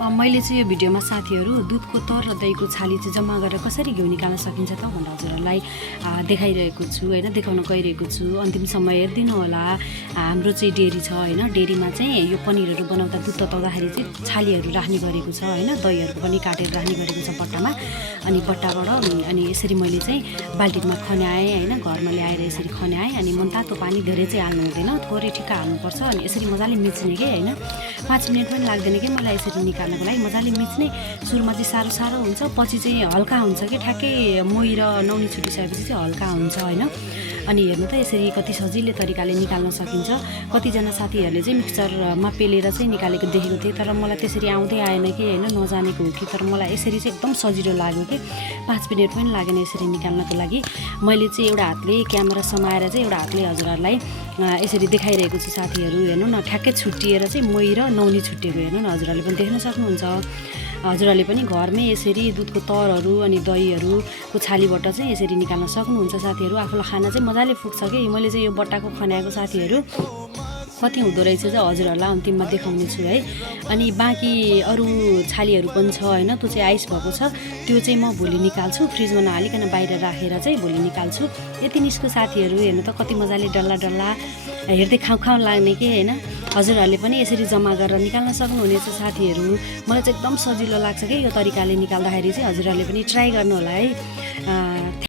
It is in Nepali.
मैले चाहिँ यो भिडियोमा साथीहरू दुधको तर र दहीको छाली चाहिँ जम्मा गरेर कसरी घिउ निकाल्न सकिन्छ त भनेर हजुरहरूलाई देखाइरहेको छु हैन, देखाउन गइरहेको छु। अन्तिम समय हेरिदिनु होला। हाम्रो चाहिँ डेरी छ हैन, डेरीमा चाहिँ यो पनिरहरू बनाउँदा दुध तताउँदाखेरि चाहिँ छालीहरू राख्ने गरेको छ हैन, दहीहरू पनि काटेर राख्ने गरेको छ बट्टामा। अनि बट्टाबाट अनि यसरी मैले चाहिँ बाल्टिनमा खन्याएँ हैन, घरमा ल्याएर यसरी खन्याएँ। अनि मनतातो पानी धेरै चाहिँ हाल्नु हुँदैन, थोरै ठिक्क हाल्नुपर्छ। अनि यसरी मजाले मिच्ने के हैन, 5 मिनेट पनि लाग्दैन कि मलाई यसरी निकाल्नको लागि। मजाले मिच्ने, सुरुमा चाहिँ साह्रो हुन्छ, पछि चाहिँ हल्का हुन्छ कि ठ्याक्कै मोही र नौनी छुटिसकेपछि चाहिँ हल्का हुन्छ हैन। अनि हेर्नु त यसरी कति सजिलो तरिकाले निकाल्न सकिन्छ। कतिजना साथीहरूले चाहिँ मिक्सचरमा पेलेर चाहिँ निकालेको देखेको थिएँ, तर मलाई त्यसरी आउँदै आएन कि हैन, नजानेको हो कि। तर मलाई यसरी चाहिँ एकदम सजिलो लाग्यो कि 5 मिनेट पनि लागेन यसरी निकाल्नको लागि। मैले चाहिँ एउटा हातले क्यामेरा समाएर चाहिँ एउटा हातले हजुरहरूलाई यसरी देखाइरहेको छु साथीहरू। हेर्नु न, ठ्याक्कै छुट्टिएर चाहिँ मोही र नौनी छुट्टिएको हेर्नु न, हजुरहरूले पनि देख्न सक्नुहुन्छ। हजुरहरूले पनि घरमै यसरी दुधको तरहरू अनि दहीहरूको छालीबाट चाहिँ यसरी निकाल्न सक्नुहुन्छ साथीहरू। आफूलाई खाना चाहिँ मजाले पुग्छ कि। मैले चाहिँ यो बट्टाको खन्याएको साथीहरू कति हुँदो रहेछ चाहिँ हजुरहरूलाई अन्तिममा देखाउने छु है। अनि बाँकी अरू छालीहरू पनि छ हैन, त्यो चाहिँ आइस भएको छ, त्यो चाहिँ म भोलि निकाल्छु। फ्रिजमा नहालिकन बाहिर राखेर चाहिँ भोलि निकाल्छु। यति निस्को साथीहरू, हेर्नु त कति मजाले डल्ला डल्ला, हेर्दै खाउँ लाग्ने कि हैन। हजुरहरूले पनि यसरी जम्मा गरेर निकाल्न सक्नुहुनेछ साथीहरू। मलाई चाहिँ एकदम सजिलो लाग्छ कि यो तरिकाले निकाल्दाखेरि चाहिँ। हजुरहरूले पनि ट्राई गर्नु होला है।